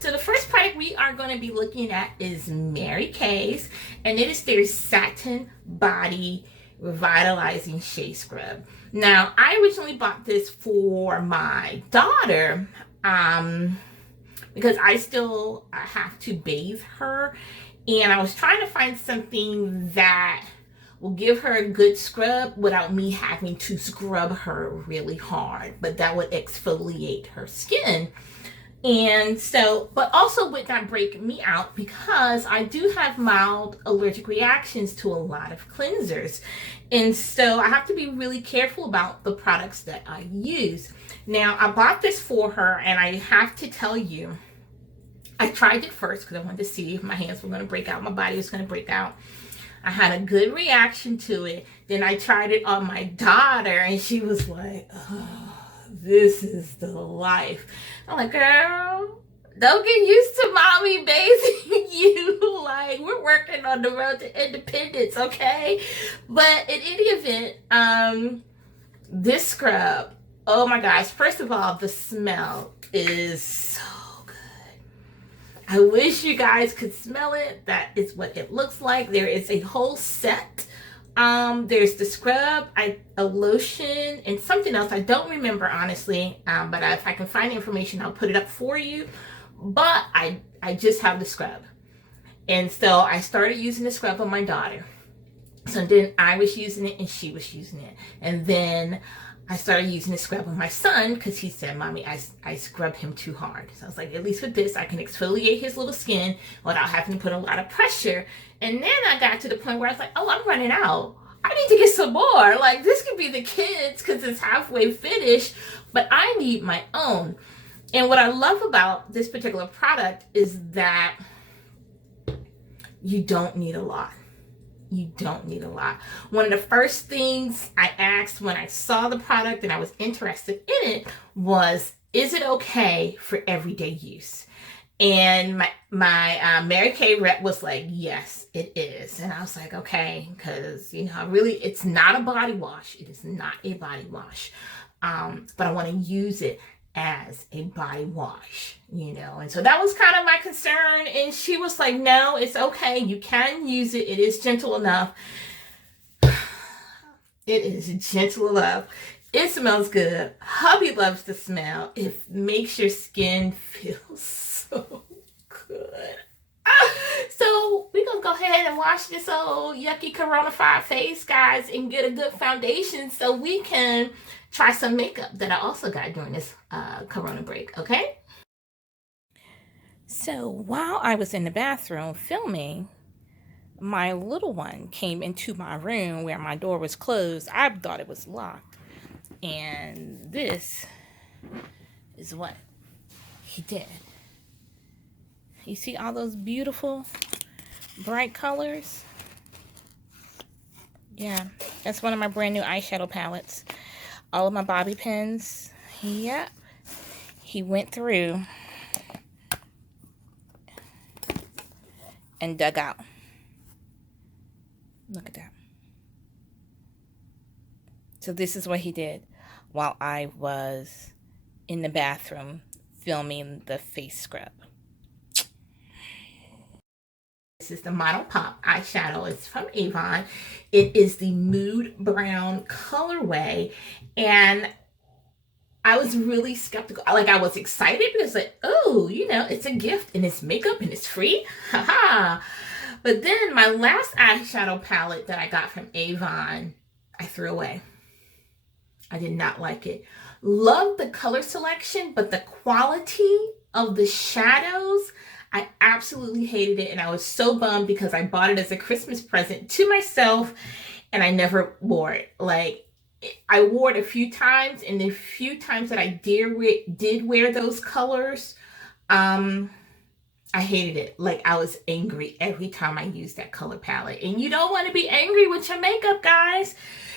So the first product we are going to be looking at is Mary Kay's, and it is their Satin Body Revitalizing Shea Scrub. Now, I originally bought this for my daughter because I still have to bathe her, and I was trying to find something that will give her a good scrub without me having to scrub her really hard, but that would exfoliate her skin. And so, but also would not break me out because I do have mild allergic reactions to a lot of cleansers. And so I have to be really careful about the products that I use. Now, I bought this for her, and I have to tell you, I tried it first because I wanted to see if my hands were going to break out, my body was going to break out. I had a good reaction to it. Then I tried it on my daughter, and she was like, oh, this is the life. I'm like, girl, don't get used to mommy bathing you. Like, we're working on the road to independence, okay? But in any event, this scrub, oh my gosh, first of all, the smell is so good. I wish you guys could smell it. That is what it looks like. There is a whole set. There's the scrub, a lotion, and something else. I don't remember, honestly, but if I can find the information, I'll put it up for you. But I just have the scrub. And so I started using the scrub on my daughter. So then I was using it, and she was using it. And then I started using the scrub on my son because he said, Mommy, I scrub him too hard. So I was like, at least with this, I can exfoliate his little skin without having to put a lot of pressure. And then I got to the point where I was like, oh, I'm running out. I need to get some more. Like, this could be the kids because it's halfway finished, but I need my own. And what I love about this particular product is that you don't need a lot. You don't need a lot. One of the first things I asked when I saw the product and I was interested in it was, is it okay for everyday use? And my Mary Kay rep was like, yes, it is. And I was like, okay, because, you know, really, it's not a body wash. It is not a body wash. But I want to use it as a body wash, you know. And so that was kind of my concern. And she was like, no, it's okay. You can use it. It is gentle enough. It is gentle enough. It smells good. Hubby loves the smell. It makes your skin feel so good. So we're going to go ahead and wash this old yucky coronafied face, guys, and get a good foundation so we can try some makeup that I also got during this corona break, okay? So while I was in the bathroom filming, my little one came into my room where my door was closed. I thought it was locked. And this is what he did. You see all those beautiful bright colors? Yeah, that's one of my brand new eyeshadow palettes. All of my bobby pins. Yep. He went through and dug out. Look at that. So this is what he did while I was in the bathroom filming the face scrub. This is the Model Pop eyeshadow. It's from Avon. It is the Mood Brown colorway. And I was really skeptical. Like, I was excited because, like, oh, you know, it's a gift and it's makeup and it's free. Haha. But then my last eyeshadow palette that I got from Avon, I threw away. I did not like it. Love the color selection, but the quality of the shadows, I absolutely hated it, and I was so bummed because I bought it as a Christmas present to myself, and I never wore it. Like, I wore it a few times, and the few times that I did wear those colors, I hated it. Like, I was angry every time I used that color palette, and you don't want to be angry with your makeup, guys.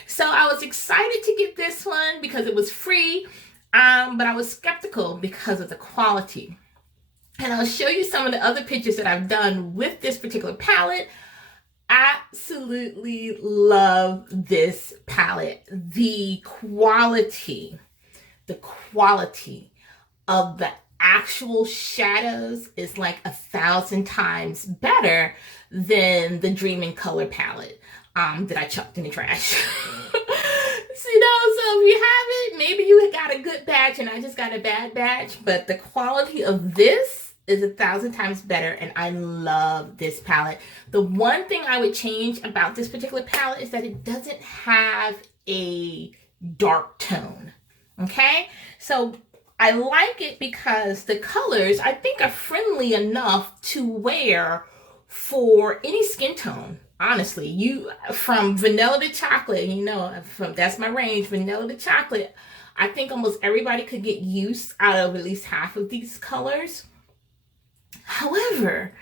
So I was excited to get this one because it was free, but I was skeptical because of the quality. And I'll show you some of the other pictures that I've done with this particular palette. Absolutely love this palette. The quality of the actual shadows is like 1,000 times better than the Dream Color palette that I chucked in the trash. So, you know, so if you have it, maybe you got a good batch and I just got a bad batch, but the quality of this is 1,000 times better, and I love this palette. The one thing I would change about this particular palette is that it doesn't have a dark tone. Okay, so I like it because the colors I think are friendly enough to wear for any skin tone. Honestly, you from vanilla to chocolate, you know, that's my range, vanilla to chocolate. I think almost everybody could get use out of at least half of these colors. However,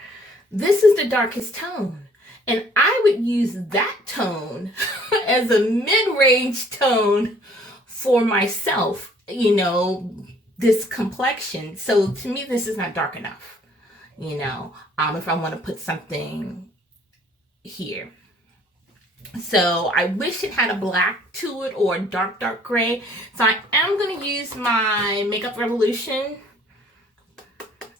this is the darkest tone, and I would use that tone as a mid-range tone for myself, you know, this complexion. So to me, this is not dark enough, you know, if I want to put something here. So I wish it had a black to it or a dark gray. So I am going to use my Makeup Revolution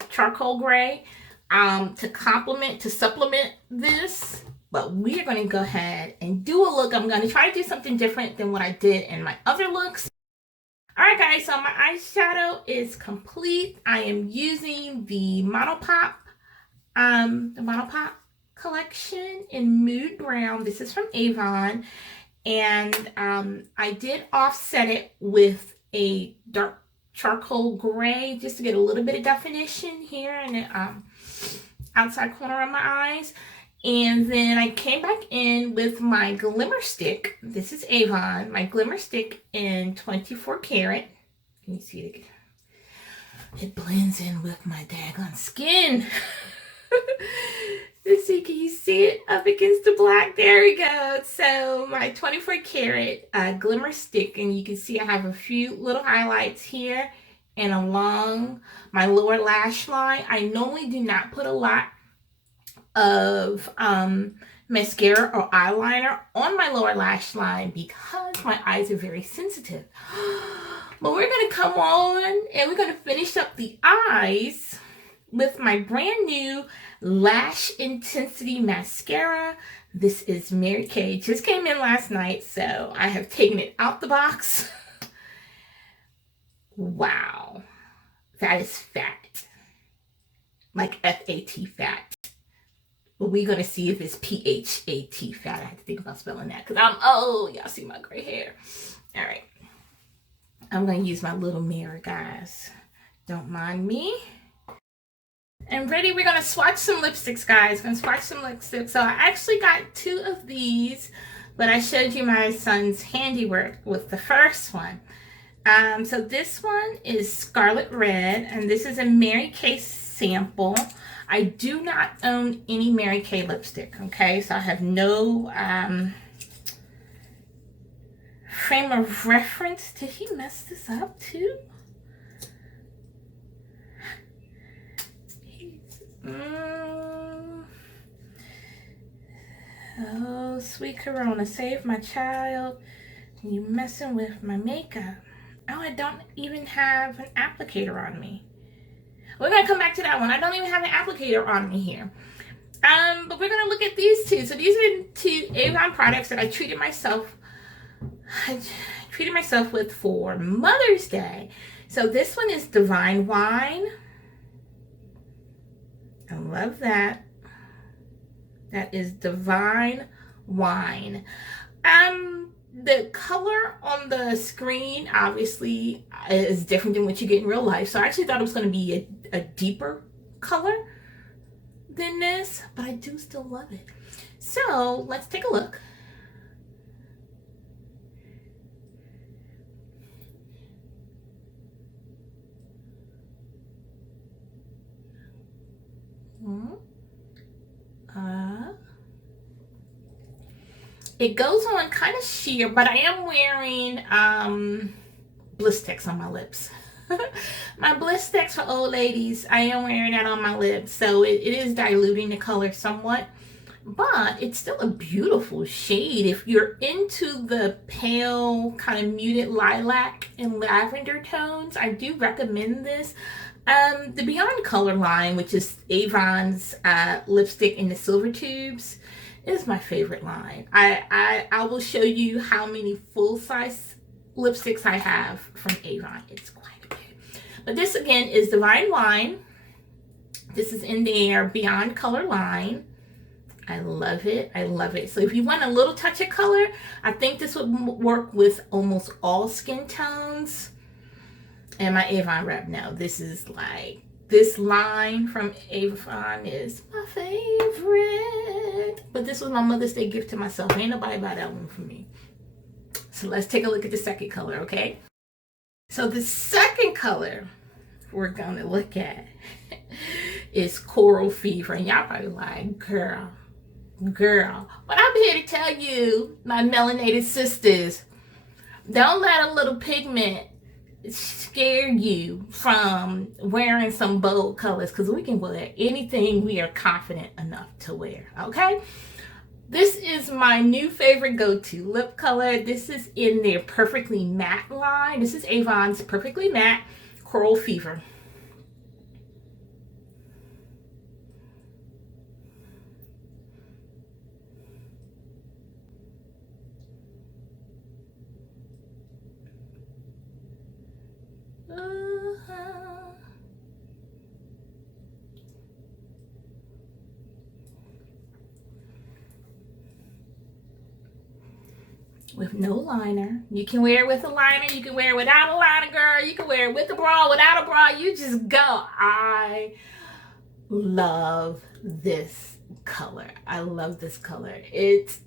charcoal gray to supplement this. But we are going to go ahead and do a look. I'm going to try to do something different than what I did in my other looks. Alright guys, so my eyeshadow is complete. I am using the Monopop collection in Mood Brown. This is from Avon, and I did offset it with a dark charcoal gray just to get a little bit of definition here in the outside corner of my eyes. And then I came back in with my Glimmer Stick. This is Avon, my Glimmer Stick in 24 karat. Can you see it? It blends in with my daggone skin. Let's see, can you see it up against the black? There we go. So my 24 karat Glimmer Stick, and you can see I have a few little highlights here and along my lower lash line. I normally do not put a lot of mascara or eyeliner on my lower lash line because my eyes are very sensitive. But we're going to come on and we're going to finish up the eyes with my brand new Lash Intensity Mascara. This is Mary Kay. Just came in last night, so I have taken it out the box. Wow. That is fat. Like F-A-T fat. But we're going to see if it's P-H-A-T fat. I had to think about spelling that because y'all see my gray hair. All right. I'm going to use my little mirror, guys. Don't mind me. And ready, we're going to swatch some lipsticks, guys. Going to swatch some lipsticks. So I actually got 2 of these, but I showed you my son's handiwork with the first one. So this one is Scarlet Red, and this is a Mary Kay sample. I do not own any Mary Kay lipstick, okay? So I have no frame of reference. Did he mess this up too? Oh, sweet Corona, save my child. You messing with my makeup. Oh, I don't even have an applicator on me. We're going to come back to that one. I don't even have an applicator on me here. But we're going to look at these 2. So these are 2 Avon products that I treated myself with for Mother's Day. So this one is Divine Wine. I love that. That is Divine Wine. The color on the screen obviously is different than what you get in real life. So I actually thought it was going to be a deeper color than this, but I do still love it. So let's take a look. It goes on kind of sheer, but I am wearing Bliss Sticks on my lips. My Bliss Sticks for old ladies, I am wearing that on my lips, so it is diluting the color somewhat, but it's still a beautiful shade. If you're into the pale, kind of muted lilac and lavender tones, I do recommend this. The Beyond Color line, which is Avon's lipstick in the silver tubes, is my favorite line. I will show you how many full-size lipsticks I have from Avon. It's quite a bit. But this again is Divine Wine. This is in their Beyond Color line. I love it. I love it. So if you want a little touch of color, I think this would work with almost all skin tones. And my Avon rep now. This is like, this line from Avon is my favorite. But this was my Mother's Day gift to myself. Ain't nobody buy that one for me. So let's take a look at the second color, okay? So the second color we're gonna look at is Coral Fever. And y'all probably like, girl. But I'm here to tell you, my melanated sisters, don't let a little pigment scare you from wearing some bold colors, because we can wear anything we are confident enough to wear, okay? This is my new favorite go-to lip color. This is in their Perfectly Matte line. This is Avon's Perfectly Matte Coral Fever. With no liner. You can wear it with a liner. You can wear it without a liner, girl. You can wear it with a bra, without a bra. You just go. I love this color. I love this color.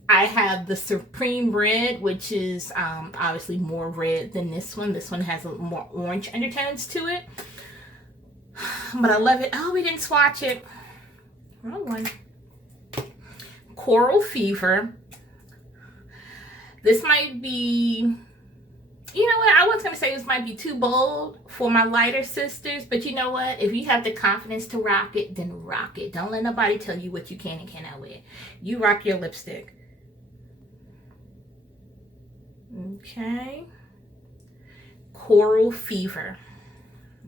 I have the Supreme Red, which is obviously more red than this one. This one has a more orange undertones to it. But I love it. Oh, we didn't swatch it. Wrong one. Coral Fever. This might be, you know what, I was going to say this might be too bold for my lighter sisters, but you know what, if you have the confidence to rock it, then rock it. Don't let nobody tell you what you can and cannot wear. You rock your lipstick. Okay. Coral Fever.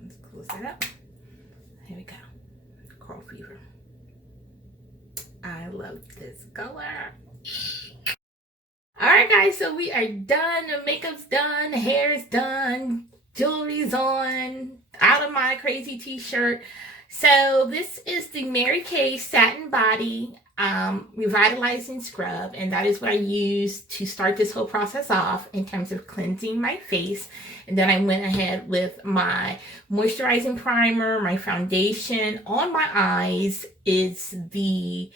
Let's close that up. Here we go. Coral Fever. I love this color. Alright guys, so we are done. The makeup's done, the hair is done, jewelry's on, out of my crazy t-shirt. So this is the Mary Kay Satin Body Revitalizing Scrub, and that is what I used to start this whole process off in terms of cleansing my face. And then I went ahead with my moisturizing primer, my foundation. On my eyes is the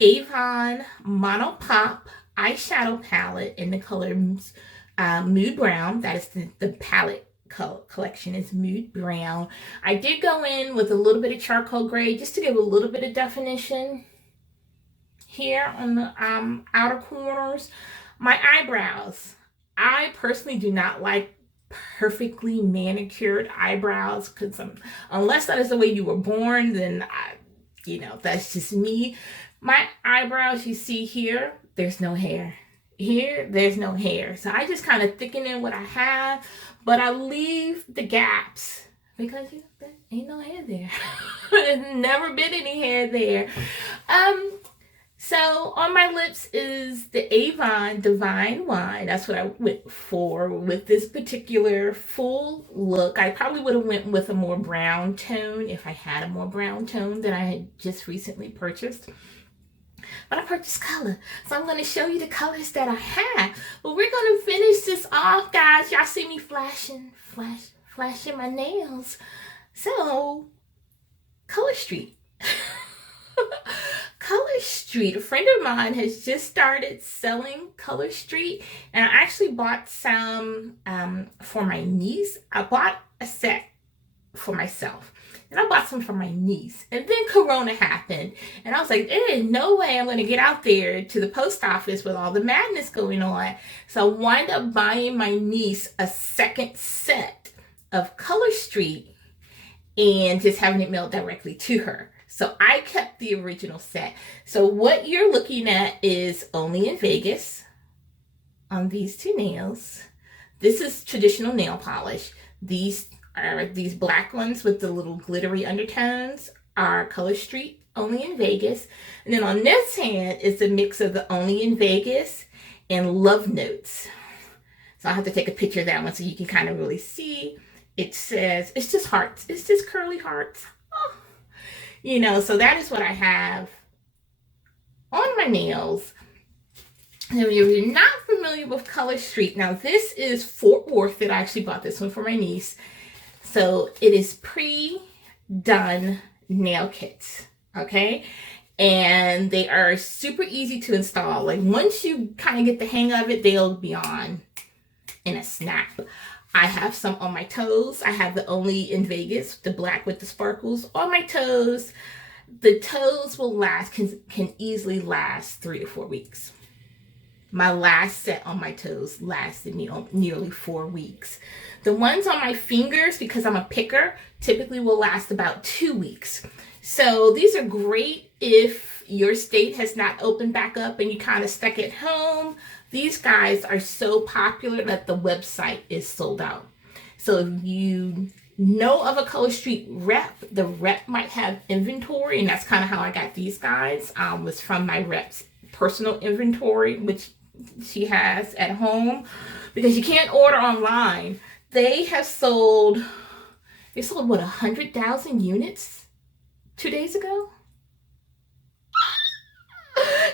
Avon Mono Pop Eyeshadow palette in the color Mood Brown. That is the palette collection is Mood Brown. I did go in with a little bit of charcoal gray just to give a little bit of definition here on the outer corners. My eyebrows. I personally do not like perfectly manicured eyebrows, because unless that is the way you were born, then that's just me. My eyebrows, you see here, there's no hair. Here, there's no hair. So I just kind of thicken in what I have, but I leave the gaps because there ain't no hair there. There's never been any hair there. So on my lips is the Avon Divine Wine. That's what I went for with this particular full look. I probably would have went with a more brown tone if I had a more brown tone that I had just recently purchased. But I purchased color, so I'm going to show you the colors that I have. But we're going to finish this off, guys. Y'all see me flashing my nails. So, Color Street. Color Street. A friend of mine has just started selling Color Street, and I actually bought some for my niece. I bought a set for myself. And I bought some for my niece. And then Corona happened. And I was like, there is no way I'm going to get out there to the post office with all the madness going on. So I wound up buying my niece a second set of Color Street and just having it mailed directly to her. So I kept the original set. So what you're looking at is only in Vegas on these two nails. This is traditional nail polish. These are these black ones with the little glittery undertones are Color Street, Only in Vegas. And then on this hand is a mix of the Only in Vegas and Love Notes. So I'll have to take a picture of that one so you can kind of really see. It says, it's just hearts. It's just curly hearts. Oh. You know, so that is what I have on my nails. And if you're not familiar with Color Street, now this is Fort Worth that I actually bought this one for my niece. So it is pre-done nail kits, okay? And they are super easy to install. Like once you kind of get the hang of it, they'll be on in a snap. I have some on my toes. I have the Only in Vegas, the black with the sparkles on my toes. The toes will last, can easily last 3 to 4 weeks. My last set on my toes lasted me nearly 4 weeks. The ones on my fingers, because I'm a picker, typically will last about 2 weeks. So these are great if your state has not opened back up and you kind of stuck at home. These guys are so popular that the website is sold out. So if you know of a Color Street rep, the rep might have inventory, and that's kind of how I got these guys. Was from my rep's personal inventory, which she has at home, because you can't order online. They sold what, 100,000 units 2 days ago?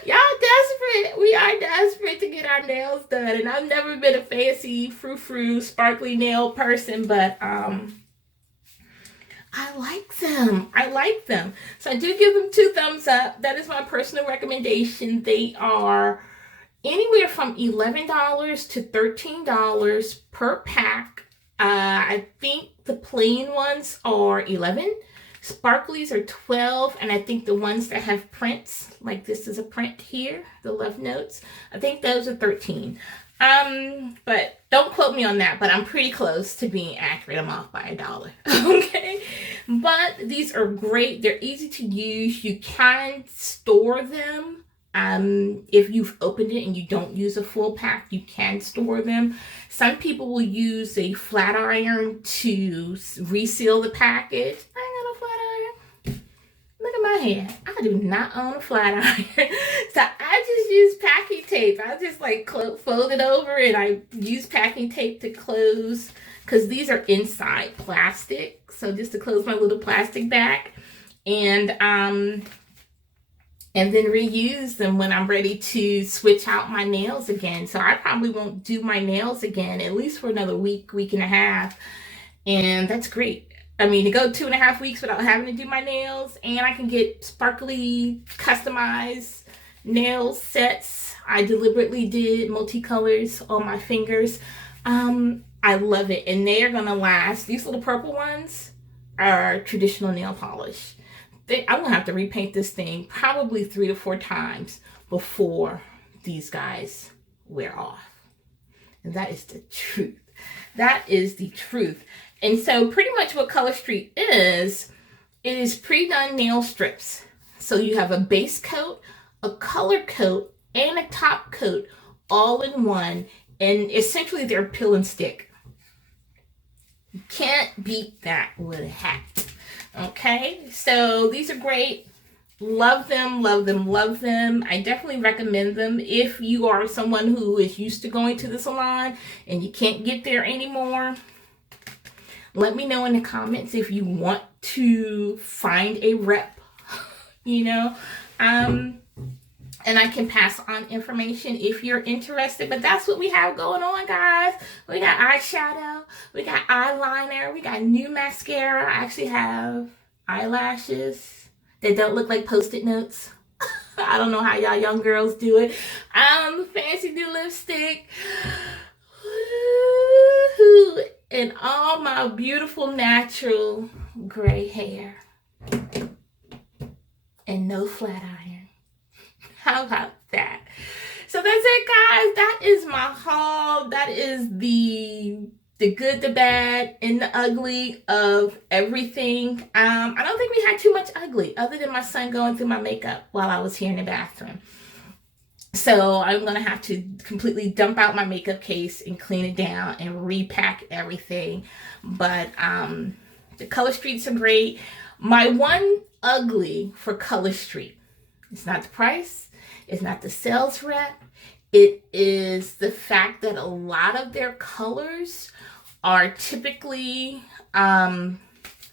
Y'all desperate. We are desperate to get our nails done. And I've never been a fancy frou-frou sparkly nail person, but I like them. I like them. So I do give them 2 thumbs up. That is my personal recommendation. They are anywhere from $11 to $13 per pack. I think the plain ones are $11. Sparklies are $12, and I think the ones that have prints, like this is a print here, the Love Notes, I think those are $13. But don't quote me on that, but I'm pretty close to being accurate. I'm off by $1. Okay? But these are great. They're easy to use. You can store them. If you've opened it and you don't use a full pack, you can store them. Some people will use a flat iron to reseal the package. I ain't got no flat iron. Look at my hand. I do not own a flat iron. So I just use packing tape. I just like fold it over and I use packing tape to close, because these are inside plastic. So just to close my little plastic bag. And then reuse them when I'm ready to switch out my nails again. So I probably won't do my nails again, at least for another week, week and a half. And that's great. I mean, to go 2.5 weeks without having to do my nails, and I can get sparkly, customized nail sets. I deliberately did multicolors on my fingers. I love it. And they are going to last. These little purple ones are traditional nail polish. I'm going to have to repaint this thing probably 3 to 4 times before these guys wear off. And that is the truth. That is the truth. And so pretty much what Color Street is, it is pre-done nail strips. So you have a base coat, a color coat, and a top coat all in one. And essentially they're peel and stick. You can't beat that with a hat. Okay, so these are great. Love them, love them, love them. I definitely recommend them if you are someone who is used to going to the salon and you can't get there anymore. Let me know in the comments if you want to find a rep, you know. And I can pass on information if you're interested. But that's what we have going on, guys. We got eyeshadow. We got eyeliner. We got new mascara. I actually have eyelashes that don't look like Post-it notes. I don't know how y'all young girls do it. Fancy new lipstick. Woo-hoo. And all my beautiful natural gray hair. And no flat iron. How about that? So that's it, guys. That is my haul. That is the good, the bad, and the ugly of everything. I don't think we had too much ugly other than my son going through my makeup while I was here in the bathroom. So I'm going to have to completely dump out my makeup case and clean it down and repack everything. But the Color Streets are great. My one ugly for Color Street, it's not the price, it's not the sales rep, it is the fact that a lot of their colors are typically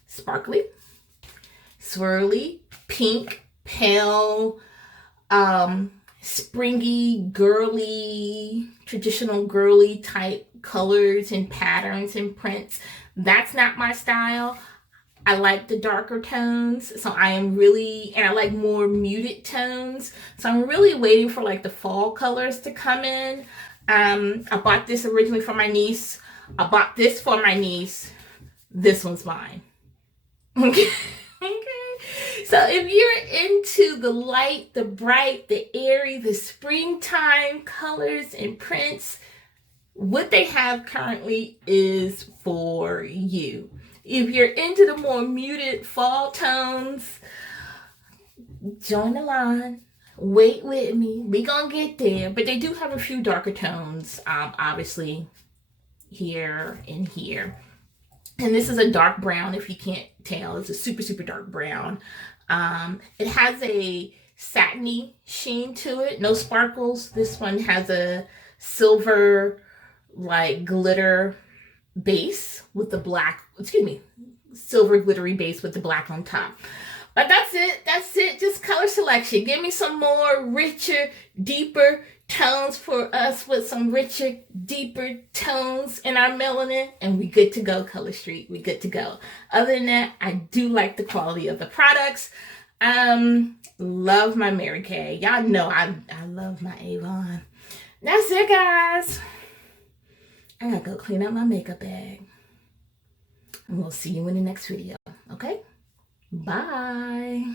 sparkly, swirly, pink, pale, springy, girly, traditional girly type colors and patterns and prints. That's not my style. I like the darker tones, so I am really, and I like more muted tones, so I'm really waiting for like the fall colors to come in. I bought this originally for my niece. I bought this for my niece. This one's mine. Okay. Okay. So if you're into the light, the bright, the airy, the springtime colors and prints, what they have currently is for you. If you're into the more muted fall tones, join the line. Wait with me. We gonna get there. But they do have a few darker tones, obviously, here and here. And this is a dark brown, if you can't tell. It's a super, super dark brown. It has a satiny sheen to it. No sparkles. This one has a silver, like, glitter base with the black, silver glittery base with the black on top. But that's it, just color selection. Give me some more richer, deeper tones for us with some richer, deeper tones in our melanin, and we good to go, Color Street. We good to go. Other than that, I do like the quality of the products. Love my Mary Kay. Y'all know I love my Avon. That's it, guys. I gotta go clean up my makeup bag. And we'll see you in the next video. Okay? Bye.